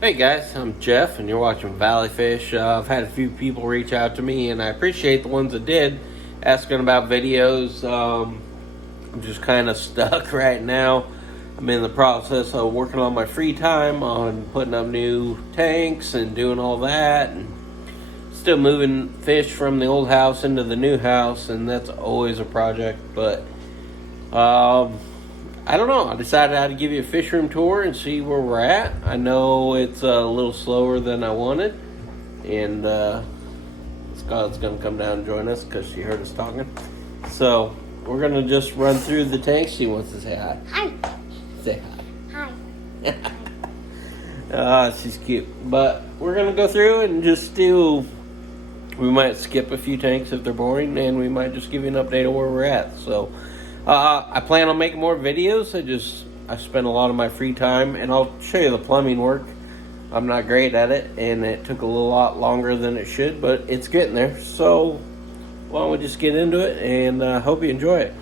Hey guys, I'm Jeff and you're watching Valley Fish. I've had a few people reach out to me and I appreciate the ones that did, asking about videos. I'm just kind of stuck right now. I'm in the process of working on my free time on putting up new tanks and doing all that, and still moving fish from the old house into the new house, and that's always a project. But I don't know. I decided I'd give you a fish room tour and see where we're at. I know it's a little slower than I wanted, and Scott's going to come down and join us because she heard us talking. So we're going to just run through the tanks. She wants to say hi. Hi. Say Hi. hi. She's cute. But we're going to go through and just do... We might skip a few tanks if they're boring, and we might just give you an update of where we're at. So... I plan on making more videos. I spend a lot of my free time, and I'll show you the plumbing work. I'm not great at it, and it took a lot longer than it should, but it's getting there. So why don't we just get into it, and hope you enjoy it.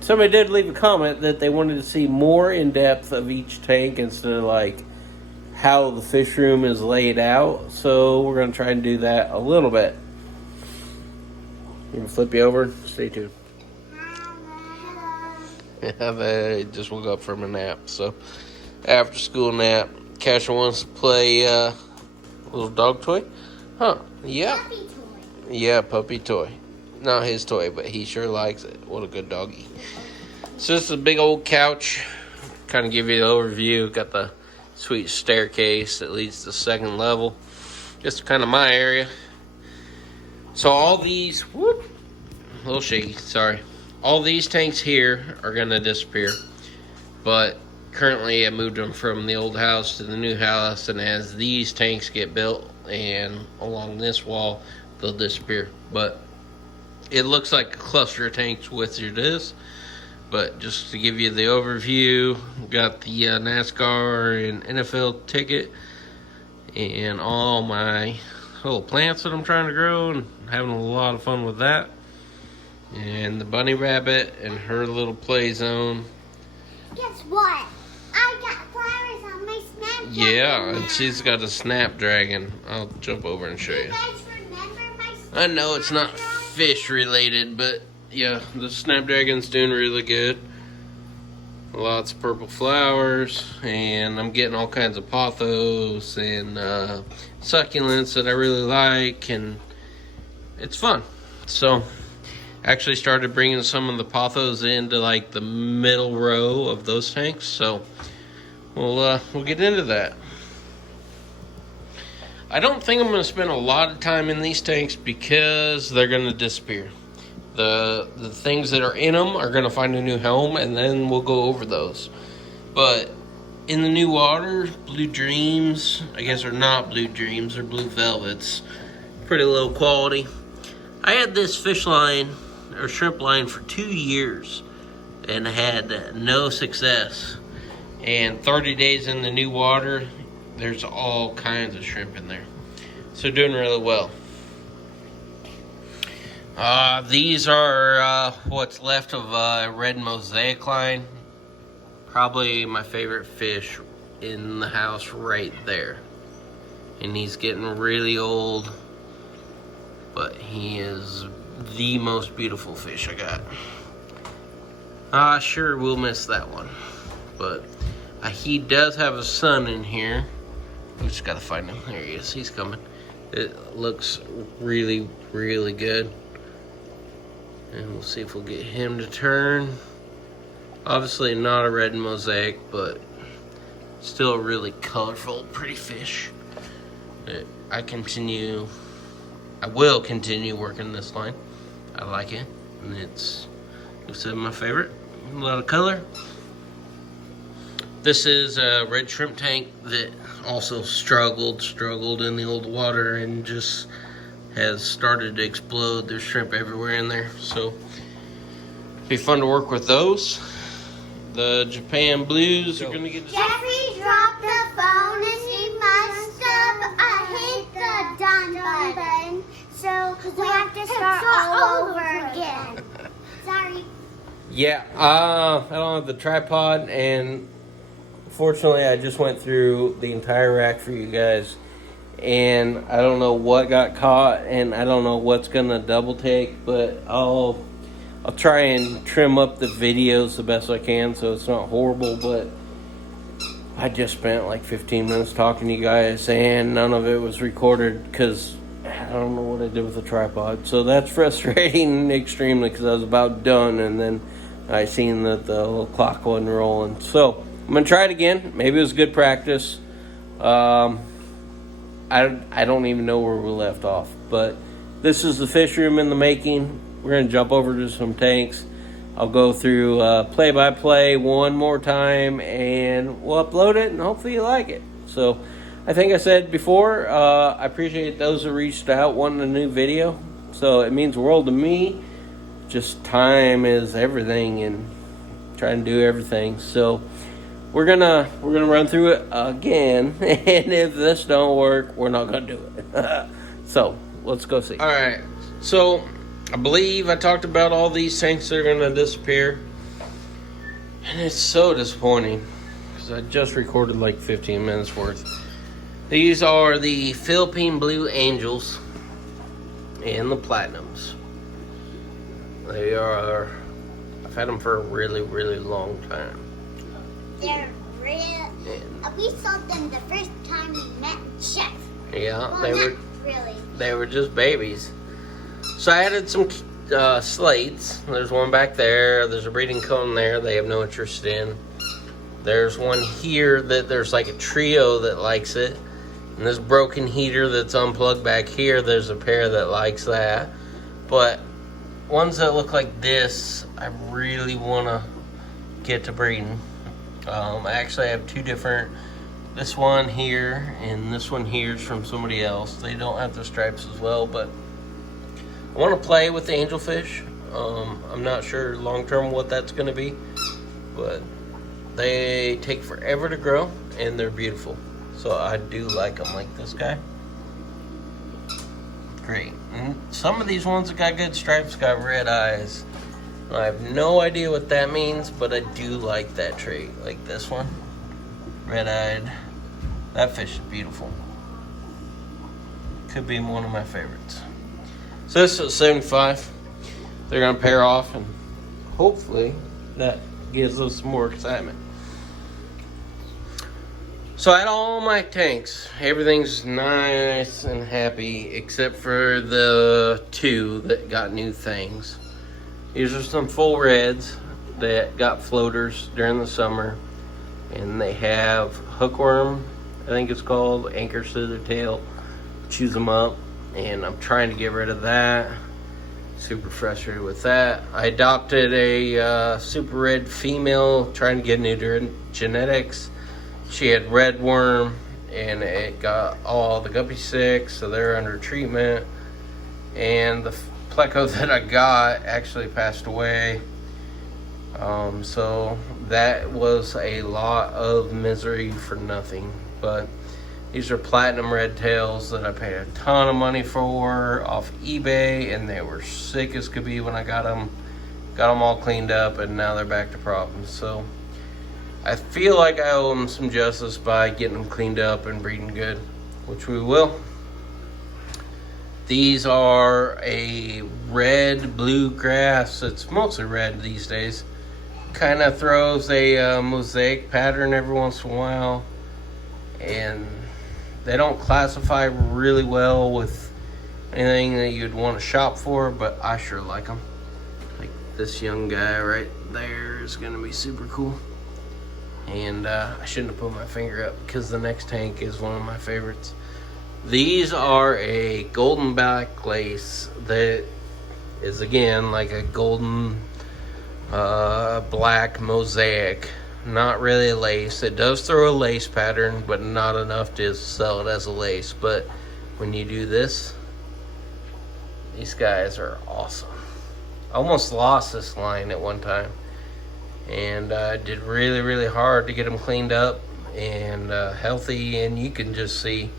Somebody did leave a comment that they wanted to see more in depth of each tank instead of like how the fish room is laid out. So we're going to try and do that a little bit. I'm going to flip you over. Stay tuned. Yeah, they just woke up from a nap. So, after school nap, Casher wants to play a little dog toy. Huh? Yeah. Puppy toy. Yeah, puppy toy. Not his toy, but he sure likes it. What a good doggy. So this is a big old couch. Kind of give you the overview. Got the sweet staircase that leads to the second level. Just kind of my area. So all these, a little shaky, sorry. All these tanks here are going to disappear, but currently I moved them from the old house to the new house, and as these tanks get built and along this wall, they'll disappear. But it looks like a cluster of tanks with this, but just to give you the overview, got the NASCAR and NFL ticket and all my little plants that I'm trying to grow, and having a lot of fun with that. And the bunny rabbit and her little play zone. Guess what? I got flowers on my Snapdragon. Yeah, and she's got a Snapdragon. I'll jump over and show you. You guys remember my Snapdragon? I know it's not fish related, but yeah, the Snapdragon's doing really good. Lots of purple flowers, and I'm getting all kinds of pothos and succulents that I really like, and it's fun. So actually started bringing some of the pothos into like the middle row of those tanks, so we'll get into that. I don't think I'm going to spend a lot of time in these tanks because they're going to disappear. The things that are in them are going to find a new home, and then we'll go over those. But in the new water, Blue Dreams, I guess are not Blue Dreams, they're Blue Velvets. Pretty low quality. I had this fish line or shrimp line for 2 years and had no success. And 30 days in the new water, there's all kinds of shrimp in there. So doing really well. These are what's left of a red Mosaic line. Probably my favorite fish in the house right there. And he's getting really old, but he is the most beautiful fish I got. Sure, we'll miss that one. But he does have a son in here. We just gotta find him. There he is. He's coming. It looks really, really good. And we'll see if we'll get him to turn. Obviously not a red Mosaic, but still a really colorful, pretty fish. I will continue working this line. I like it, and it's my favorite. A lot of color. This is a red shrimp tank that also struggled in the old water and just has started to explode. There's shrimp everywhere in there, so be fun to work with those. The Japan Blues are gonna get. Jeffrey dropped the phone and he must have hit the done button. So we have to start all over again. Sorry. Yeah, I don't have the tripod, and Fortunately, I just went through the entire rack for you guys, and I don't know what got caught, and I don't know what's gonna double take, but I'll try and trim up the videos the best I can so it's not horrible. But I just spent like 15 minutes talking to you guys, and none of it was recorded because I don't know what I did with the tripod. So that's frustrating extremely, because I was about done, and then I seen that the little clock wasn't rolling. So I'm gonna try it again. Maybe it was good practice. I don't even know where we left off, but this is the fish room in the making. We're gonna jump over to some tanks. I'll go through play-by-play one more time, and we'll upload it, and hopefully you like it. So I think I said before, I appreciate those who reached out wanting a new video. So it means the world to me. Just time is everything, and trying to do everything. So we're gonna run through it again, and if this don't work, we're not gonna do it. So let's go see. All right. So I believe I talked about all these tanks that are gonna disappear, and it's so disappointing because I just recorded like 15 minutes worth. These are the Philippine Blue Angels and the Platinums. They are, I've had them for a really, really long time. They're real. We saw them the first time we met Chef. Yeah, well, they were really. They were just babies. So I added some slates. There's one back there. There's a breeding cone there they have no interest in. There's one here that there's like a trio that likes it. And this broken heater that's unplugged back here, there's a pair that likes that. But ones that look like this, I really want to get to breeding. I actually have two different, this one here and this one here is from somebody else. They don't have the stripes as well, but I want to play with the angelfish. I'm not sure long term what that's going to be, but they take forever to grow and they're beautiful. So I do like them, like this guy. Great. And some of these ones that got good stripes got red eyes. I have no idea what that means, but I do like that trait. Like this one, red-eyed. That fish is beautiful. Could be one of my favorites. So this is 75. They're gonna pair off, and hopefully that gives us some more excitement. So I had all my tanks. Everything's nice and happy except for the two that got new things. These are some full reds that got floaters during the summer, and they have hookworm, I think it's called, anchors to their tail, chews them up, and I'm trying to get rid of that. Super frustrated with that. I adopted a super red female, trying to get new genetics. She had red worm, and it got all the guppy sick, so they're under treatment. And the pleco that I got actually passed away. So that was a lot of misery for nothing. But these are platinum red tails that I paid a ton of money for off eBay, and they were sick as could be when I got them. Got them all cleaned up, and now they're back to problems. So I feel like I owe them some justice by getting them cleaned up and breeding good, which we will. These are a red bluegrass. It's mostly red these days. Kind of throws a mosaic pattern every once in a while. And they don't classify really well with anything that you'd want to shop for, but I sure like them. Like this young guy right there is going to be super cool. And I shouldn't have put my finger up because the next tank is one of my favorites. These are a golden back lace that is, again, like a golden black mosaic. Not really a lace. It does throw a lace pattern, but not enough to sell it as a lace. But when you do this, these guys are awesome. I almost lost this line at one time, and I did really, really hard to get them cleaned up and healthy, and you can just see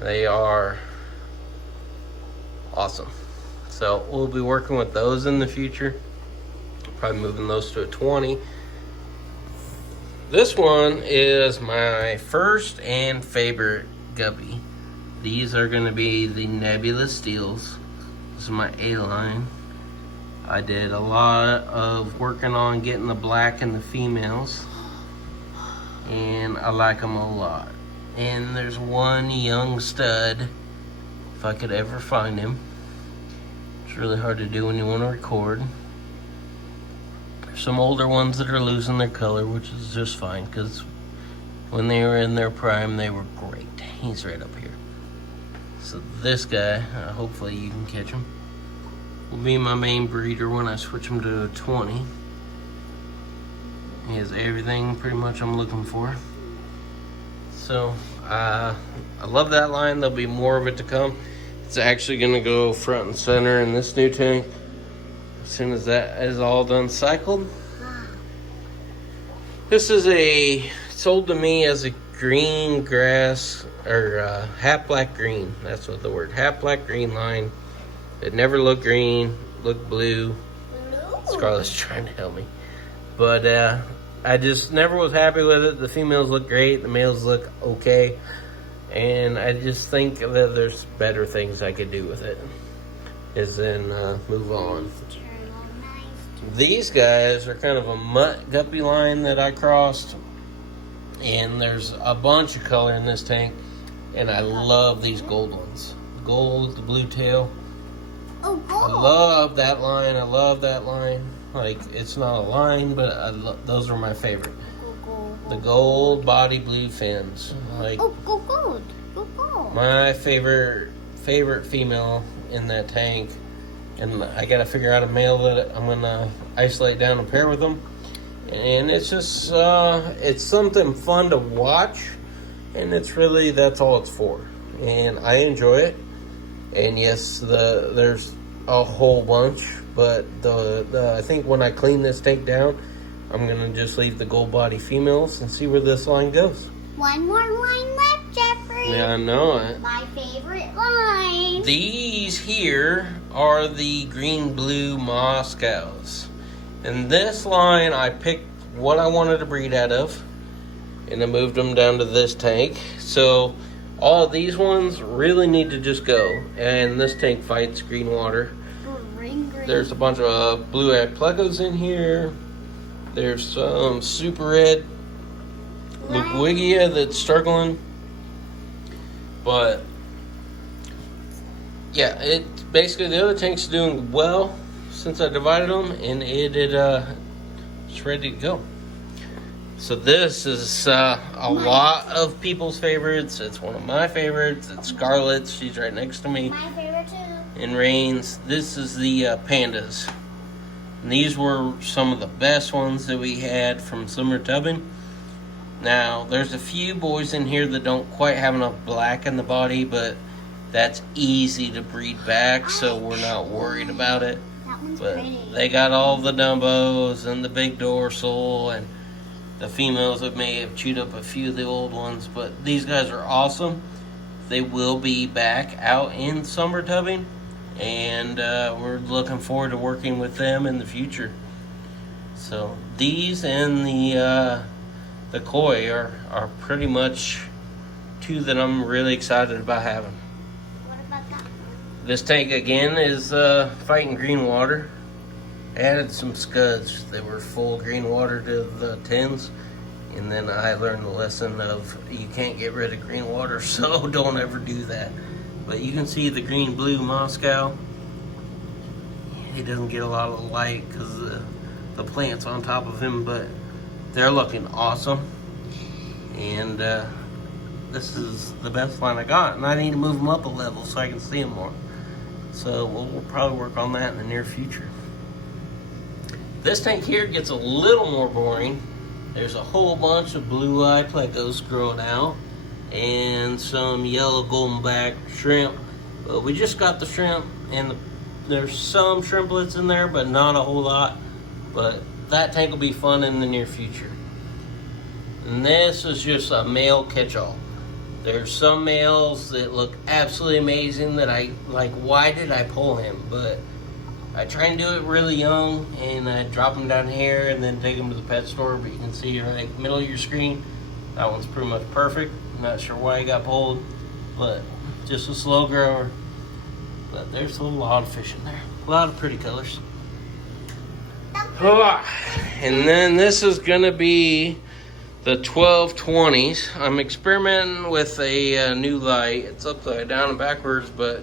they are awesome. So we'll be working with those in the future. Probably moving those to a 20. This one is my first and favorite guppy. These are going to be the Nebula Steels. This is my A line. I did a lot of working on getting the black in the females, and I like them a lot. And there's one young stud, if I could ever find him. It's really hard to do when you want to record. There's some older ones that are losing their color, which is just fine, because when they were in their prime, they were great. He's right up here. So this guy, hopefully you can catch him, will be my main breeder when I switch him to a 20. He has everything pretty much I'm looking for. So I love that line. There'll be more of it to come. It's actually going to go front and center in this new tank as soon as that is all done cycled. This is sold to me as a green grass, or half black green. That's what the word, half black green line. It never looked green, looked blue. Scarlett's trying to help me. But I just never was happy with it. The females look great, the males look okay. And I just think that there's better things I could do with it. Is then move on. These guys are kind of a mutt guppy line that I crossed. And there's a bunch of color in this tank. And I love these gold ones. Gold with the blue tail. Oh, gold. I love that line. I love that line. Like, it's not a line, but those are my favorite. The gold body blue fins. Like, gold. my favorite female in that tank. And I gotta figure out a male that I'm gonna isolate down and pair with them. And it's just, it's something fun to watch. And that's all it's for. And I enjoy it. And yes, there's a whole bunch. But I think when I clean this tank down, I'm gonna just leave the gold body females and see where this line goes. One more line left, Jeffrey. Yeah, I know it. My favorite line. These here are the green-blue Moscows. And this line, I picked what I wanted to breed out of, and I moved them down to this tank. So all of these ones really need to just go. And this tank fights green water. Green. There's a bunch of blue-eyed plecos in here. There's some super red Lugwigia that's struggling. But yeah, basically the other tank's doing well since I divided them, and it's ready to go. So this is a lot of people's favorites. It's one of my favorites. It's Scarlett's. She's right next to me. My favorite too. In Rain's. This is the Pandas. And these were some of the best ones that we had from summer tubbing. Now, there's a few boys in here that don't quite have enough black in the body, but that's easy to breed back, so we're not worried about it. That one's But pretty. they got all the Dumbos and the big dorsal, and the females that may have chewed up a few of the old ones, but these guys are awesome. They will be back out in summer tubbing, and we're looking forward to working with them in the future. So these and the koi are pretty much two that I'm really excited about having. What about that one? This tank again is fighting green water. Added some scuds. They were full green water to the tins, and then I learned the lesson of you can't get rid of green water, so don't ever do that. But you can see the green-blue Moscow. He doesn't get a lot of light because the plant's on top of him, but they're looking awesome. And this is the best line I got, and I need to move them up a level so I can see them more. So we'll probably work on that in the near future. This tank here gets a little more boring. There's a whole bunch of blue-eyed plecos growing out and some yellow golden-back shrimp. But we just got the shrimp, and there's some shrimplets in there, but not a whole lot. But that tank will be fun in the near future. And this is just a male catch-all. There's some males that look absolutely amazing that I like, why did I pull him? But I try and do it really young, and I drop them down here and then take them to the pet store. But you can see right middle of your screen, that one's pretty much perfect. I'm not sure why he got pulled, but just a slow grower. But there's a lot of fish in there. A lot of pretty colors. And then this is gonna be the 1220s. I'm experimenting with a new light. It's upside down and backwards, but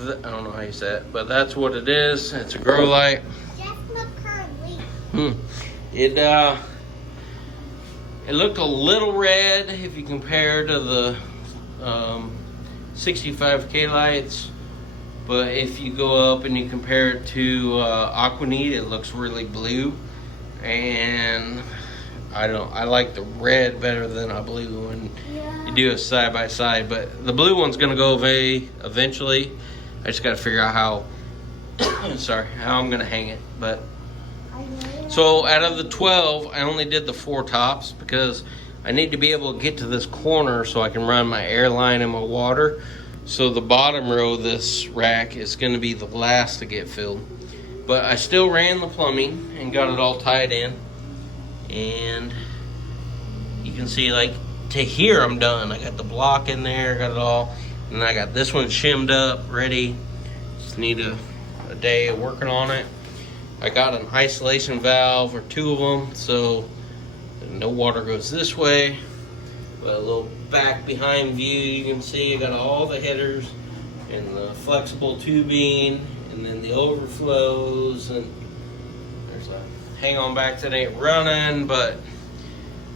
I don't know how you say it, but that's what it is. It's a grow light. It looked a little red if you compare to the 65K lights, but if you go up and you compare it to Aquaneat, it looks really blue. And I like the red better than a blue when you do it side by side. But the blue one's gonna go away eventually. I just gotta figure out how how I'm gonna hang it. But so out of the 12, I only did the 4 tops because I need to be able to get to this corner so I can run my air line and my water. So the bottom row of this rack is gonna be the last to get filled. But I still ran the plumbing and got it all tied in. And you can see, like, to here I'm done. I got the block in there, got it all. And I got this one shimmed up, ready. Just need a day of working on it. I got an isolation valve, or 2 of them, so no water goes this way. But a little back behind view, you can see I got all the headers and the flexible tubing, and then the overflows, and there's a hang on back that ain't running, but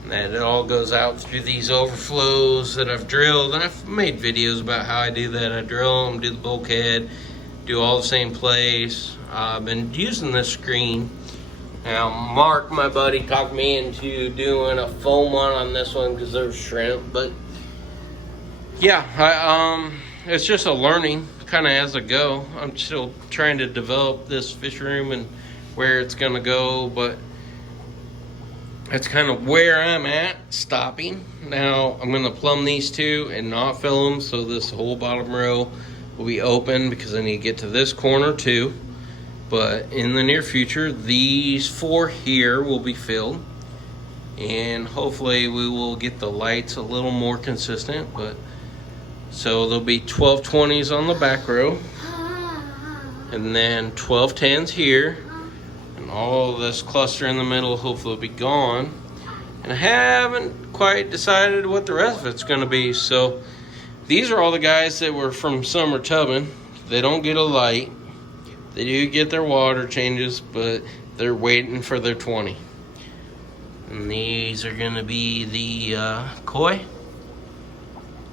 that it all goes out through these overflows that I've drilled. And I've made videos about how I do that. I drill them, do the bulkhead, do all the same place. I've been using this screen. Now Mark, my buddy, talked me into doing a foam one on this one because there's shrimp. But yeah, it's just a learning kind of as I go. I'm still trying to develop this fish room and where it's gonna go, but that's kind of where I'm at, stopping. Now I'm gonna plumb these 2 and not fill them, so this whole bottom row will be open because I need to get to this corner too. But in the near future, these 4 here will be filled, and hopefully we will get the lights a little more consistent. But so there'll be 1220s on the back row, and then 1210s here. All this cluster in the middle hopefully will be gone. And I haven't quite decided what the rest of it's going to be. So these are all the guys that were from summer tubbing. They don't get a light. They do get their water changes, but they're waiting for their 20. And these are going to be the koi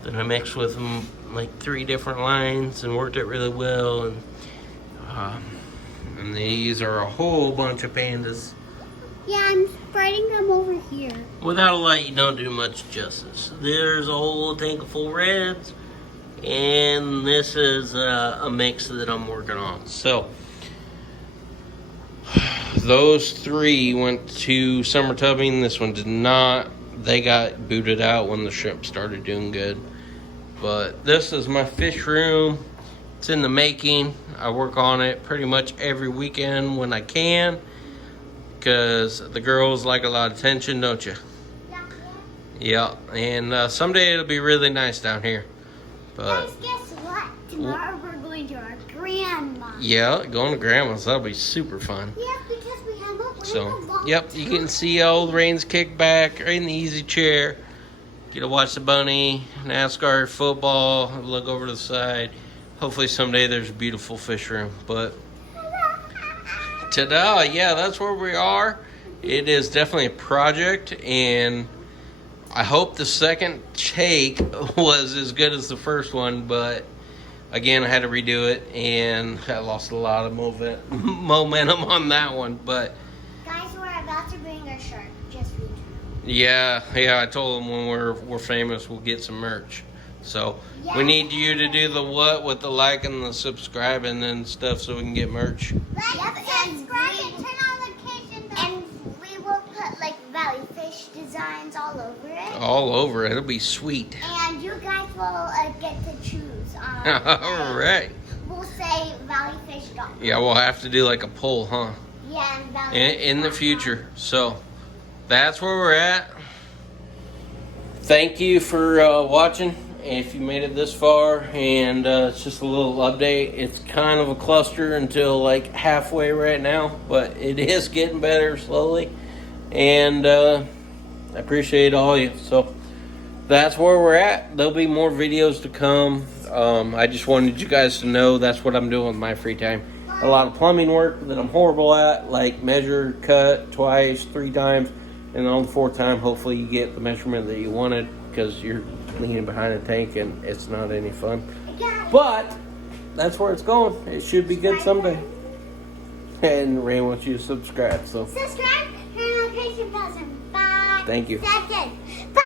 that I mixed with them, like 3 different lines, and worked it really well. And these are a whole bunch of pandas. Yeah, I'm spreading them over here. Without a light, you don't do much justice. There's a whole tank full of reds, and this is a mix that I'm working on. So those 3 went to summer tubbing. This one did not. They got booted out when the shrimp started doing good. But this is my fish room. It's in the making. I work on it pretty much every weekend when I can, because the girls like a lot of attention, don't you? Yeah, and someday it'll be really nice down here. But guys, guess what? Tomorrow we're going to our grandma. Yeah, going to grandma's, that'll be super fun. Yeah, because we have a So, yep, you can see old Rain's kick back right in the easy chair. Get to watch the bunny, NASCAR, football, look over to the side. Hopefully someday there's a beautiful fish room. But ta-da, yeah, that's where we are. It is definitely a project, and I hope the second take was as good as the first one, but again, I had to redo it, and I lost a lot of momentum on that one. But guys, we're about to bring our shark. Just for you. yeah, I told them when we're famous, we'll get some merch. So we need you to do the what with the like and the subscribing and stuff so we can get merch. Like, subscribe, and turn on notifications. And we will put like Valley Fish designs all over it. All over it. It'll be sweet. And you guys will get to choose. All right. We'll say valleyfish.com. Yeah, we'll have to do like a poll, huh? Yeah, and In the future. So that's where we're at. Thank you for watching. If you made it this far, and it's just a little update. It's kind of a cluster until like halfway right now, but it is getting better slowly, and I appreciate all you. So that's where we're at. There'll be more videos to come. I just wanted you guys to know that's what I'm doing with my free time. A lot of plumbing work that I'm horrible at, like measure, cut twice, 3 times, and on the 4th time, hopefully you get the measurement that you wanted, because you're leaning behind a tank and it's not any fun. But that's where it's going. It should be good someday. And Ray wants you to subscribe. So subscribe, turn on notification bells, and 5 thank you. seconds.